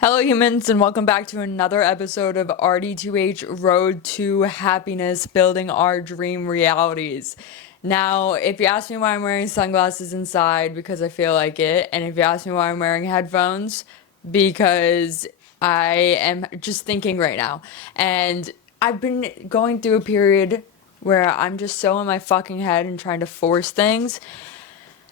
Hello, humans, and welcome back to another episode of RD2H Road to Happiness Building Our Dream Realities. Now, if you ask me why I'm wearing sunglasses inside, because I feel like it, and if you ask me why I'm wearing headphones, because I am just thinking right now. And I've been going through a period where I'm just so in my fucking head and trying to force things.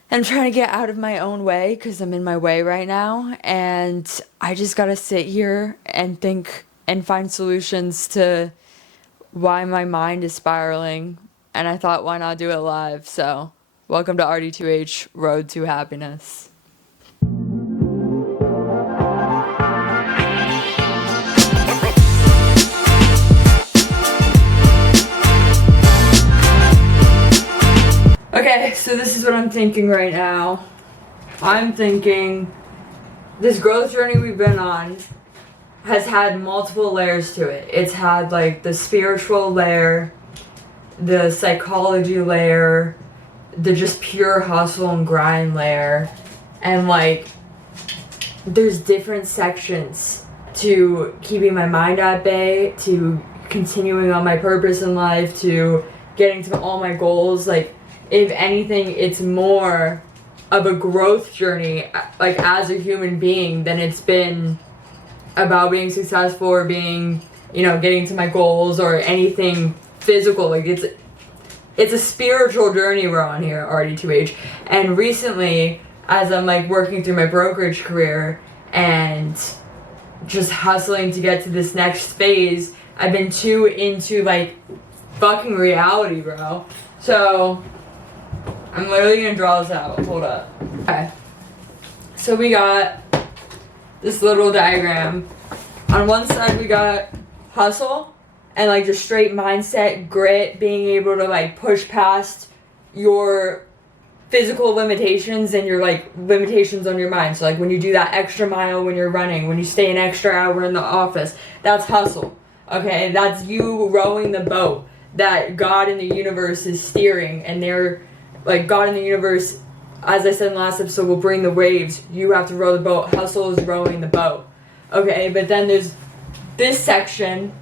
I'm trying to get out of my own way because I'm in my way right now, and I just gotta sit here and think and find solutions to why my mind is spiraling. And I thought, why not do it live? So, welcome to RD2H Road to Happiness. Okay, so this is what I'm thinking right now. I'm thinking this growth journey we've been on has had multiple layers to it. It's had like the spiritual layer, the psychology layer, the just pure hustle and grind layer, and like there's different sections to keeping my mind at bay, to continuing on my purpose in life, to getting to all my goals. Like, if anything, it's more of a growth journey, like as a human being, than it's been about being successful or being, getting to my goals or anything physical. Like, it's a spiritual journey we're on here at RD2H. And recently, as I'm like working through my brokerage career and just hustling to get to this next phase, I've been too into like fucking reality, bro. So I'm literally gonna draw this out. Hold up. Okay. So we got this little diagram. On one side we got hustle and like just straight mindset, grit, being able to like push past your physical limitations and your like limitations on your mind. So like when you do that extra mile when you're running, when you stay an extra hour in the office, that's hustle. Okay, that's you rowing the boat that God in the universe is steering, and they're like, God in the universe, as I said in the last episode, will bring the waves. You have to row the boat. Hustle is rowing the boat. Okay, but then there's this section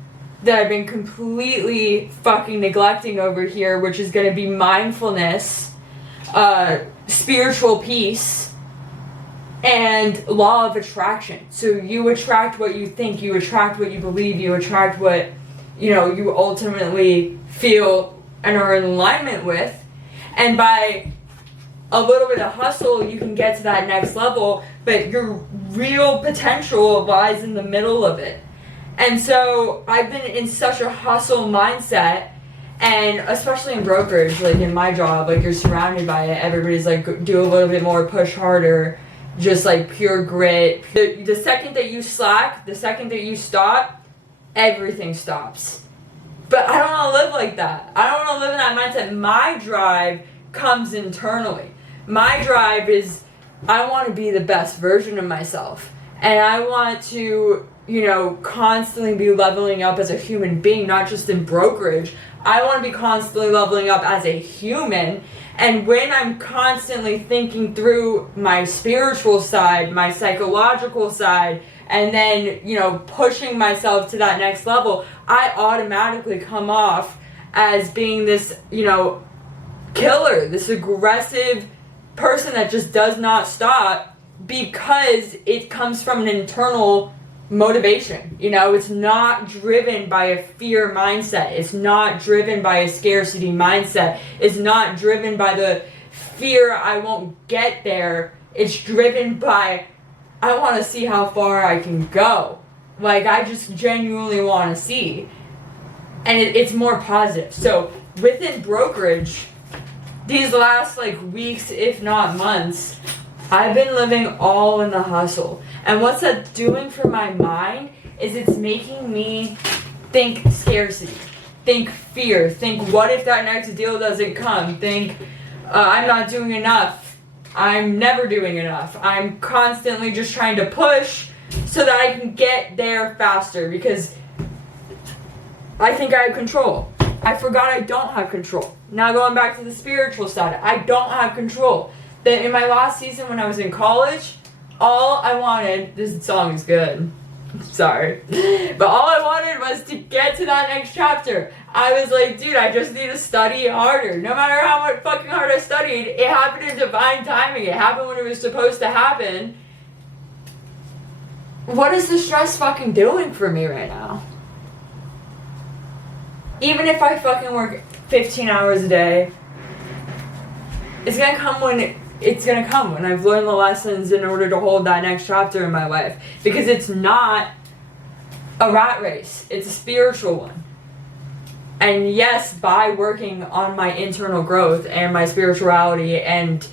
that I've been completely fucking neglecting over here, which is going to be mindfulness, spiritual peace, and law of attraction. So you attract what you think, you attract what you believe, you attract what, you ultimately feel and are in alignment with. And by a little bit of hustle, you can get to that next level, but your real potential lies in the middle of it. And so I've been in such a hustle mindset, and especially in brokerage, like in my job, like you're surrounded by it. Everybody's like, do a little bit more, push harder, just like pure grit. The second that you slack, the second that you stop, everything stops. But I don't want to live like that. I don't want to live in that mindset. My drive comes internally. My drive is, I want to be the best version of myself. And I want to, constantly be leveling up as a human being, not just in brokerage. I want to be constantly leveling up as a human. And when I'm constantly thinking through my spiritual side, my psychological side, and then, pushing myself to that next level, I automatically come off as being this, killer, this aggressive person that just does not stop, because it comes from an internal motivation. It's not driven by a fear mindset. It's not driven by a scarcity mindset. It's not driven by the fear I won't get there. It's driven by, I want to see how far I can go. Like, I just genuinely want to see. And it's more positive. So within brokerage, these last like weeks, if not months, I've been living all in the hustle. And what's that doing for my mind is it's making me think scarcity, think fear, think what if that next deal doesn't come, think I'm not doing enough, I'm never doing enough, I'm constantly just trying to push so that I can get there faster, because I think I have control. I forgot I don't have control. Now going back to the spiritual side, I don't have control. That in my last season when I was in college, All I wanted, this song is good. Sorry. But all I wanted was to get to that next chapter. I was like, dude, I just need to study harder. No matter how much fucking hard I studied, it happened in divine timing. It happened when it was supposed to happen. What is the stress fucking doing for me right now? Even if I fucking work 15 hours a day, it's gonna come when it's gonna come when I've learned the lessons in order to hold that next chapter in my life. Because it's not a rat race, it's a spiritual one. And yes, by working on my internal growth and my spirituality and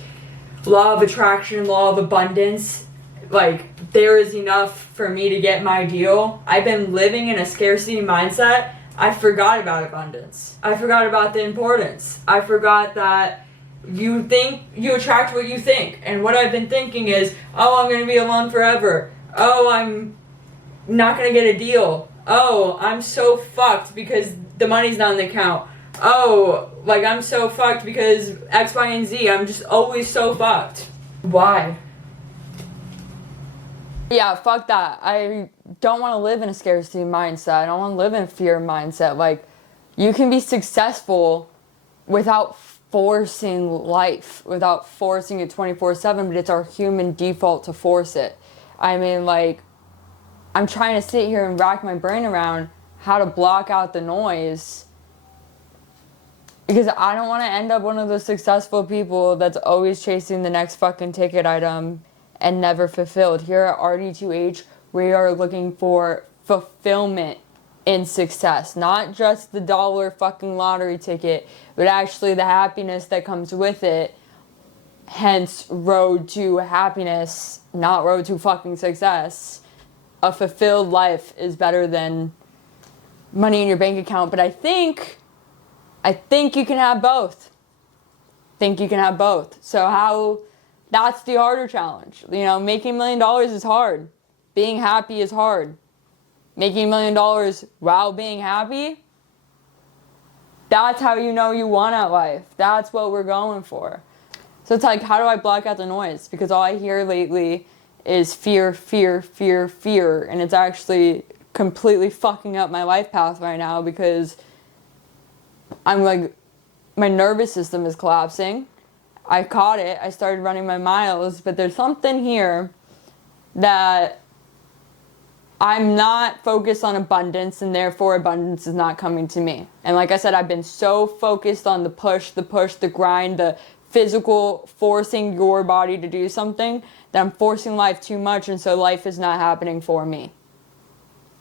law of attraction, law of abundance, like, there is enough for me to get my deal. I've been living in a scarcity mindset. I forgot about abundance. I forgot about the importance. I forgot that you think you attract what you think. And what I've been thinking is, oh, I'm going to be alone forever. Oh, I'm not going to get a deal. Oh, I'm so fucked because the money's not in the account. Oh, like, I'm so fucked because X, Y, and Z. I'm just always so fucked. Why? Yeah, fuck that. I don't want to live in a scarcity mindset. I don't want to live in a fear mindset. Like, you can be successful without forcing life, without forcing it 24/7, but it's our human default to force it. I mean, like, I'm trying to sit here and rack my brain around how to block out the noise because I don't want to end up one of those successful people that's always chasing the next fucking ticket item and never fulfilled. Here at RD2H, we are looking for fulfillment in success. Not just the dollar fucking lottery ticket, but actually the happiness that comes with it. Hence, road to happiness, not road to fucking success. A fulfilled life is better than money in your bank account, but I think you can have both. So that's the harder challenge. You know, making $1 million is hard. Being happy is hard. Making $1 million while being happy, that's how you know you won at life. That's what we're going for. So it's like, how do I block out the noise? Because all I hear lately is fear, fear, fear, fear. And it's actually completely fucking up my life path right now because I'm like, my nervous system is collapsing. I caught it. I started running my miles, but there's something here that I'm not focused on abundance, and therefore abundance is not coming to me. And like I said, I've been so focused on the push, the grind, the physical forcing your body to do something that I'm forcing life too much, and so life is not happening for me.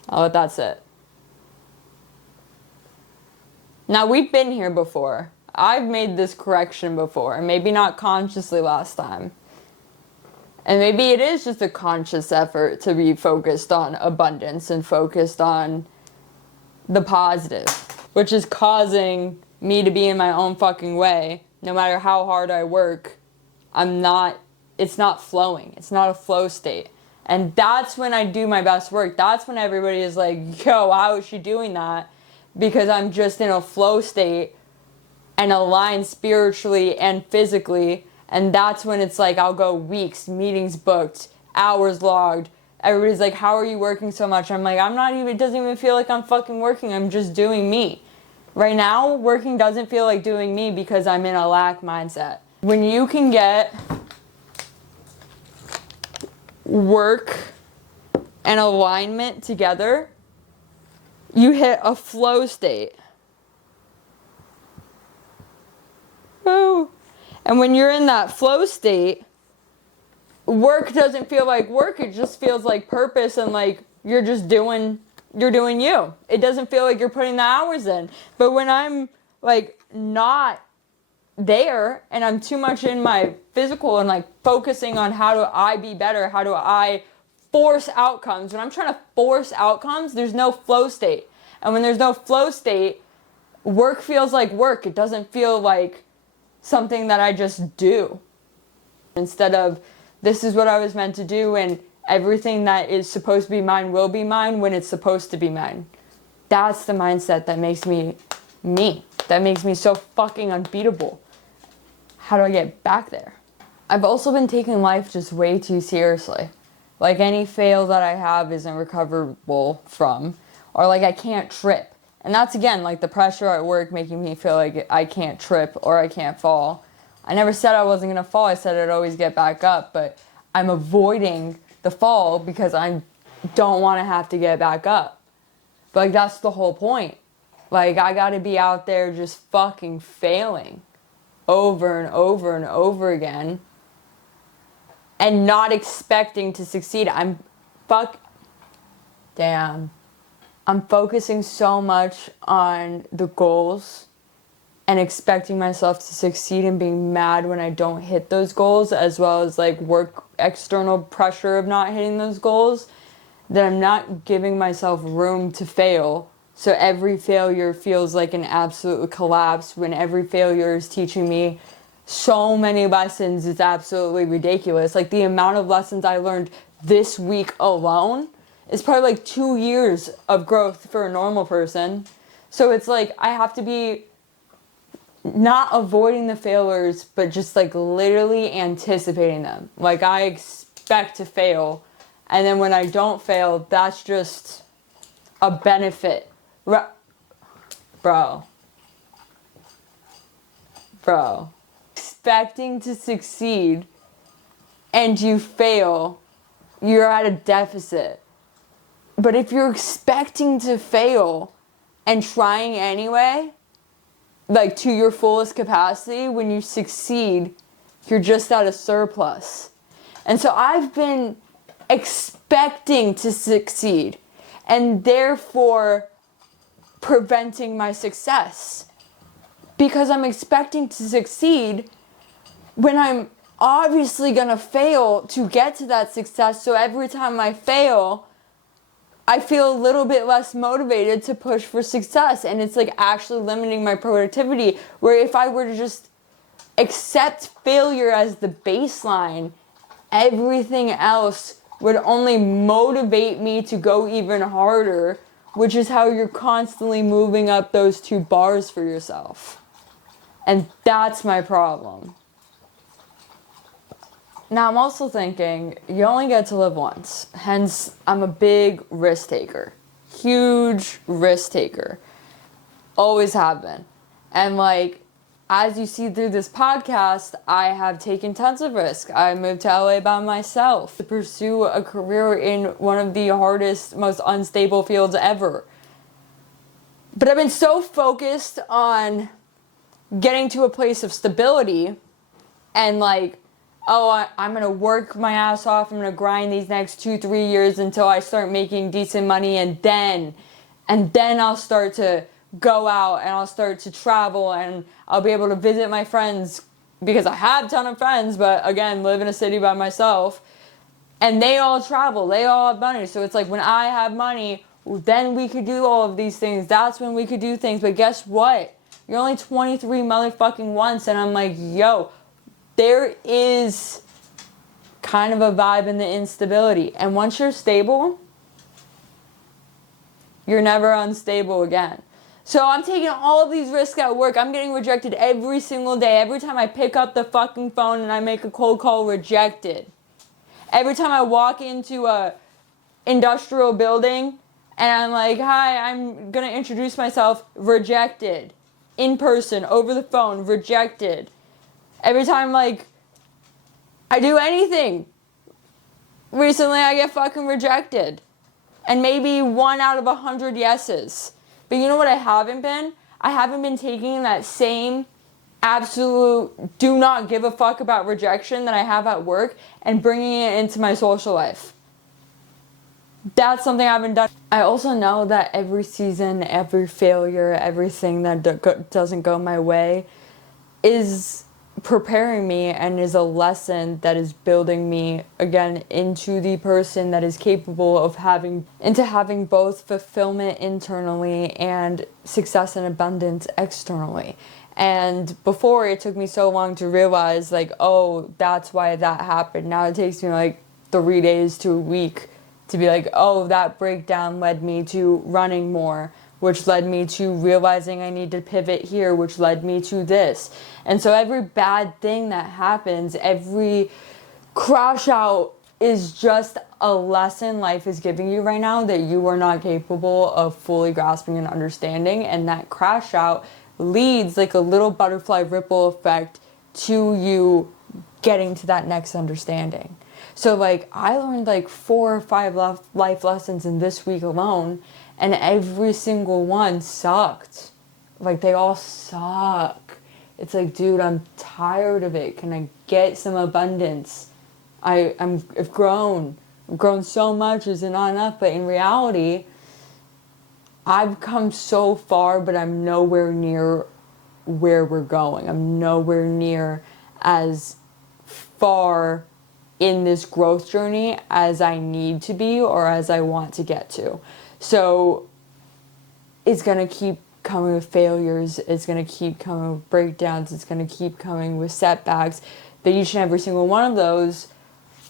I'll let that sit. Now, we've been here before. I've made this correction before, maybe not consciously last time. And maybe it is just a conscious effort to be focused on abundance and focused on the positive, which is causing me to be in my own fucking way. No matter how hard I work, it's not flowing. It's not a flow state. And that's when I do my best work. That's when everybody is like, yo, how is she doing that? Because I'm just in a flow state and aligned spiritually and physically. And that's when it's like, I'll go weeks, meetings booked, hours logged. Everybody's like, how are you working so much? I'm like, it doesn't even feel like I'm fucking working. I'm just doing me. Right now, working doesn't feel like doing me because I'm in a lack mindset. When you can get work and alignment together, you hit a flow state. Woo. And when you're in that flow state, work doesn't feel like work. It just feels like purpose and like you're doing you. It doesn't feel like you're putting the hours in. But when I'm like not there and I'm too much in my physical and like focusing on how do I be better, how do I force outcomes. When I'm trying to force outcomes, there's no flow state. And when there's no flow state, work feels like work. It doesn't feel like something that I just do. Instead of, this is what I was meant to do and everything that is supposed to be mine will be mine when it's supposed to be mine. That's the mindset that makes me me. That makes me so fucking unbeatable. How do I get back there? I've also been taking life just way too seriously. Like, any fail that I have isn't recoverable from, or like I can't trip. And that's, again, like the pressure at work making me feel like I can't trip or I can't fall. I never said I wasn't going to fall. I said I'd always get back up, but I'm avoiding the fall because I don't want to have to get back up. But like, that's the whole point. Like, I got to be out there just fucking failing over and over and over again and not expecting to succeed. I'm focusing so much on the goals and expecting myself to succeed and being mad when I don't hit those goals, as well as like work external pressure of not hitting those goals, that I'm not giving myself room to fail. So every failure feels like an absolute collapse, when every failure is teaching me so many lessons. It's absolutely ridiculous. Like, the amount of lessons I learned this week alone is probably like 2 years of growth for a normal person. So it's like, I have to be not avoiding the failures, but just like literally anticipating them. Like, I expect to fail, and then when I don't fail, that's just a benefit. Bro. Expecting to succeed and you fail, you're at a deficit. But if you're expecting to fail and trying anyway, like to your fullest capacity, when you succeed, you're just at a surplus. And so I've been expecting to succeed and therefore preventing my success, because I'm expecting to succeed when I'm obviously gonna fail to get to that success. So every time I fail, I feel a little bit less motivated to push for success, and it's like actually limiting my productivity. Where if I were to just accept failure as the baseline, everything else would only motivate me to go even harder, which is how you're constantly moving up those 2 bars for yourself. And that's my problem. Now, I'm also thinking, you only get to live once. Hence, I'm a big risk taker. Huge risk taker. Always have been. And like, as you see through this podcast, I have taken tons of risk. I moved to LA by myself to pursue a career in one of the hardest, most unstable fields ever. But I've been so focused on getting to a place of stability and like, oh, I'm going to work my ass off. I'm going to grind these next 2-3 years until I start making decent money. And then I'll start to go out and I'll start to travel and I'll be able to visit my friends, because I have a ton of friends, but again, live in a city by myself, and they all travel, they all have money. So it's like, when I have money, then we could do all of these things. That's when we could do things. But guess what? You're only 23 motherfucking once. And I'm like, yo, there is kind of a vibe in the instability. And once you're stable, you're never unstable again. So I'm taking all of these risks at work. I'm getting rejected every single day. Every time I pick up the fucking phone and I make a cold call, rejected. Every time I walk into a industrial building and I'm like, hi, I'm gonna introduce myself, rejected. In person, over the phone, rejected. Every time like I do anything, recently I get fucking rejected. And maybe 1 out of 100 yeses. But you know what I haven't been? I haven't been taking that same absolute do not give a fuck about rejection that I have at work and bringing it into my social life. That's something I haven't done. I also know that every season, every failure, everything that doesn't go my way is preparing me and is a lesson that is building me again into the person that is capable of having both fulfillment internally and success and abundance externally. And before, it took me so long to realize like, oh, that's why that happened. Now it takes me like 3 days to a week to be like, oh, that breakdown led me to running more, which led me to realizing I need to pivot here, which led me to this. And so every bad thing that happens, every crash out is just a lesson life is giving you right now that you are not capable of fully grasping and understanding. And that crash out leads like a little butterfly ripple effect to you getting to that next understanding. So like I learned like 4 or 5 life lessons in this week alone, and every single one sucked. Like they all suck. It's like, dude, I'm tired of it. Can I get some abundance? I've grown so much. Is it not enough? But in reality, I've come so far, but I'm nowhere near where we're going. I'm nowhere near as far in this growth journey as I need to be or as I want to get to. So it's going to keep coming with failures. It's going to keep coming with breakdowns. It's going to keep coming with setbacks. But each and every single one of those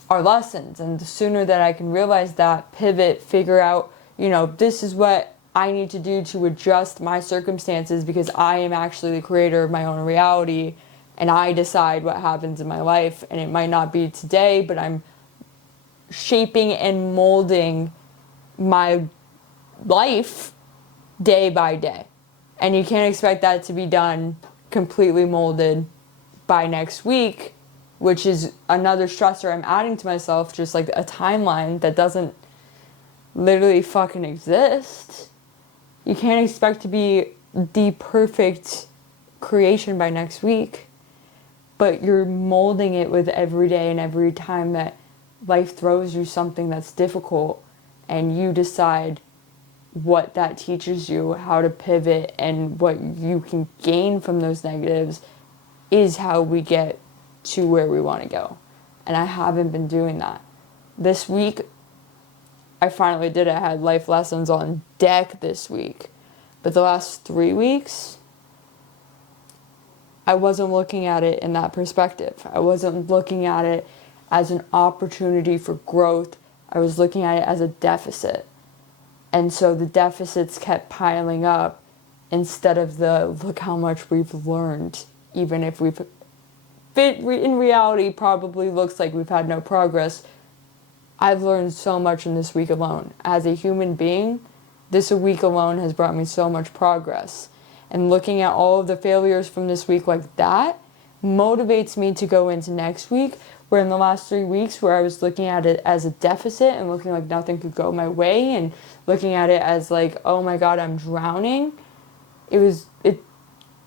are lessons. And the sooner that I can realize that, pivot, figure out, this is what I need to do to adjust my circumstances, because I am actually the creator of my own reality and I decide what happens in my life. And it might not be today, but I'm shaping and molding my life day by day. And you can't expect that to be done completely molded by next week, which is another stressor I'm adding to myself, just like a timeline that doesn't literally fucking exist. You can't expect to be the perfect creation by next week, but you're molding it with every day and every time that life throws you something that's difficult, and you decide what that teaches you, how to pivot, and what you can gain from those negatives is how we get to where we want to go. And I haven't been doing that. This week, I finally did it. I had life lessons on deck this week. But the last 3 weeks, I wasn't looking at it in that perspective. I wasn't looking at it as an opportunity for growth. I was looking at it as a deficit. And so the deficits kept piling up instead of the look how much we've learned, even if we've in reality probably looks like we've had no progress. I've learned so much in this week alone. As a human being, this week alone has brought me so much progress. And looking at all of the failures from this week like that motivates me to go into next week, where in the last 3 weeks where I was looking at it as a deficit and looking like nothing could go my way and looking at it as like, oh my God, I'm drowning. It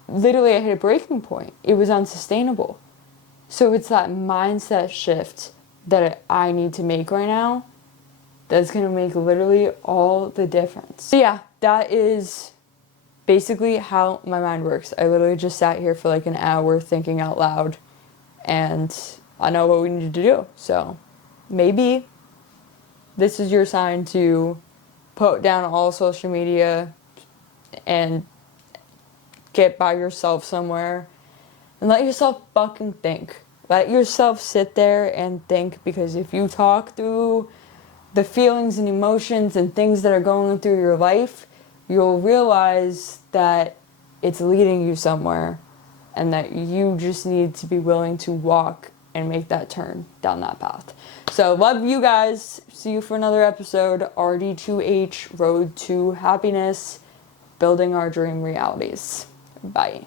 literally, I hit a breaking point. It was unsustainable. So it's that mindset shift that I need to make right now that's going to make literally all the difference. So yeah, that is basically how my mind works. I literally just sat here for like an hour thinking out loud, and I know what we need to do. So maybe this is your sign to put down all social media and get by yourself somewhere and let yourself fucking think. Let yourself sit there and think, because if you talk through the feelings and emotions and things that are going through your life, you'll realize that it's leading you somewhere and that you just need to be willing to walk and make that turn down that path. So love you guys. See you for another episode. RD2H, Road to Happiness, building our dream realities. Bye.